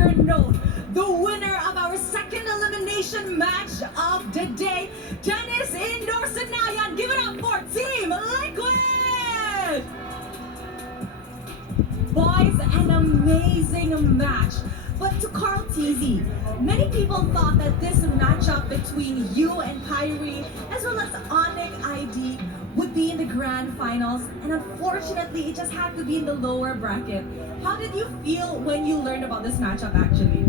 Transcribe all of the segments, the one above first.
lighter note, the winner of our second elimination match of the day, Dennis Indoor Sanayan. Give it up for Team Liquid! Boys, an amazing match. But to Karl TZ, many people thought that this matchup between you and Kyrie, as well as Onyx ID, would be in the grand finals, and unfortunately, it just had to be in the lower bracket. How did you feel when you learned about this matchup actually?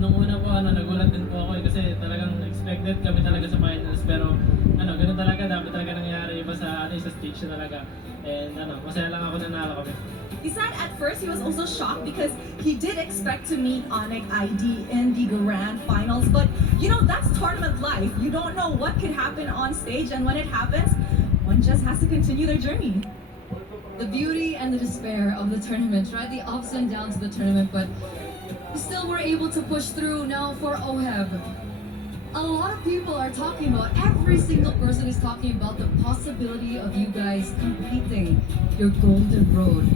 Nung una po, nagulat din po ako kasi talagang expected kami talaga sa finals, pero ganun talaga, dapat talaga nangyari iba sa stage talaga. And masaya lang ako na nanalo kami. He said at first he was also shocked because he did expect to meet Onyx ID in the grand finals, but that's tournament life. You don't know what could happen on stage, and when it happens, one just has to continue their journey. The beauty and the despair of the tournament, right? The ups and downs of the tournament, but we still were able to push through. Now for Oheb, a lot of people are talking about, every single person is talking about the possibility of you guys completing your golden road.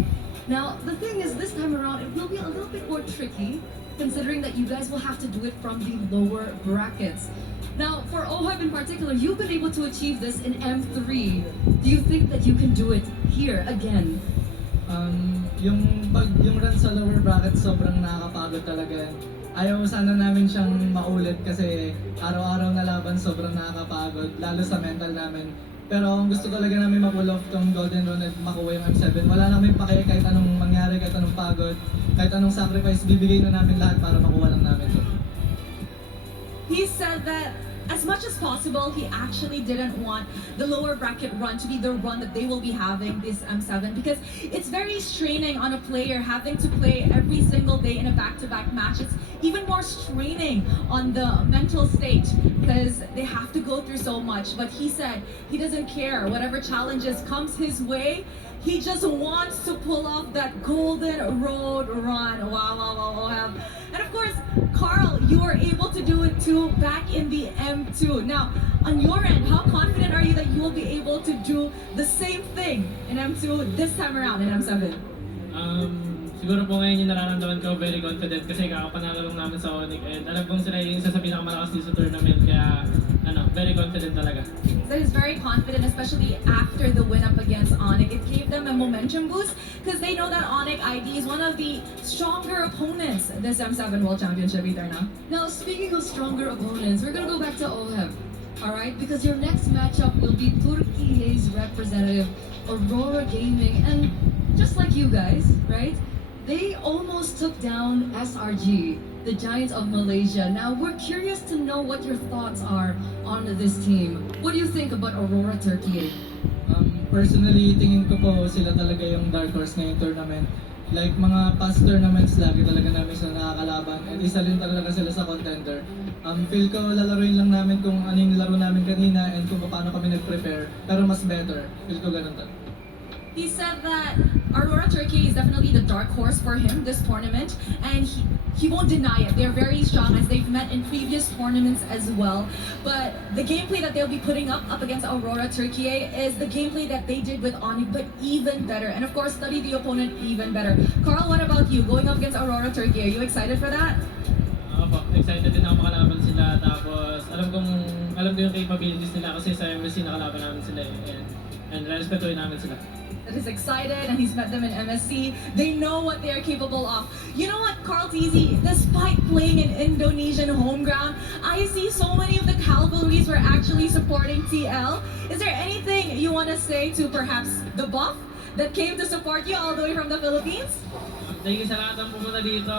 Now, the thing is, this time around, it will be a little bit more tricky, considering that you guys will have to do it from the lower brackets. Now, for Oheb in particular, you've been able to achieve this in M3. Do you think that you can do it here again? Yung run sa lower bracket sobrang nakakapagod talaga. Ayaw sana namin siyang maulit kasi araw-araw na laban sobrang nakakapagod, lalo sa mental namin. Pero ang gusto talaga namin ma-pull off tong golden run at makuha yung M7. Wala namin pake kahit anong mangyari, kahit anong pagod, kahit anong sacrifice, bibigay na namin lahat para makuha lang namin to. He said that as much as possible, he actually didn't want the lower bracket run to be the run that they will be having this M7 because it's very straining on a player having to play every single day in a back-to-back match. It's even more straining on the mental state because they have to go through so much. But he said he doesn't care. Whatever challenges comes his way, he just wants to pull off that golden road run. Wow, wow, wow, wow. And of course, Karl, you were able to do it too back in the M2. Now, on your end, how confident are you that you will be able to do the same thing in M2 this time around in M7? Siguro po ngayon yung nararamdaman ko, very confident kasi kakapanalo lang namin sa Onyx and alam kong sila yung isa sa pinakamalakas dito sa tournament kaya very confident talaga. So he's very confident, especially after the win up against Onyx. It gave them a momentum boost because they know that Onyx ID is one of the stronger opponents this M7 World Championship either now. Now, speaking of stronger opponents, we're gonna go back to Oheb, alright? Because your next matchup will be Turkey's representative, Aurora Gaming, and just like you guys, right? They almost took down SRG, the Giants of Malaysia. Now, we're curious to know what your thoughts are on this team. What do you think about Aurora Turkey? Personally, tingin ko po sila talaga yung dark horse ngayong tournament. Like mga past tournaments, lagi talaga namin sila nakakalaban and isa rin talaga sila sa contender. Feel ko lalaruin lang namin kung ano yung laro namin kanina and kung paano kami nag-prepare, pero mas better. Feel ko ganun talaga. He said that Aurora Turkey is definitely the dark horse for him this tournament, and he won't deny it. They're very strong as they've met in previous tournaments as well. But the gameplay that they'll be putting up against Aurora Turkey is the gameplay that they did with Onyx, but even better. And of course, study the opponent even better. Karl, what about you? Going up against Aurora Turkey, are you excited for that? Ako po, excited din ako makalaban sila tapos alam ko yung capabilities nila kasi sa MSC nakalaban namin sila and respetuhin namin sila. That is excited and he's met them in MSC. They know what they are capable of. You know what, Karl TZ, despite playing in Indonesian home ground, I see so many of the cavalries were actually supporting TL. Is there anything you want to say to perhaps the buff that came to support you all the way from the Philippines? Thank you sa lahat ng pumunta dito.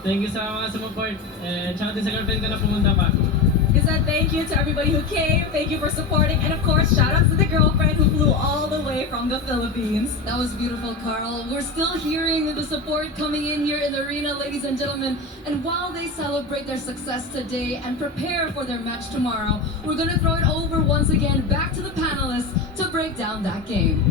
Thank you sa mga support. Tsaka din sa girlfriend ko na pumunta pa. He said thank you to everybody who came, thank you for supporting, and of course, shout out to the girlfriend who flew all the way from the Philippines. That was beautiful, Karl. We're still hearing the support coming in here in the arena, ladies and gentlemen. And while they celebrate their success today and prepare for their match tomorrow, we're going to throw it over once again back to the panelists to break down that game.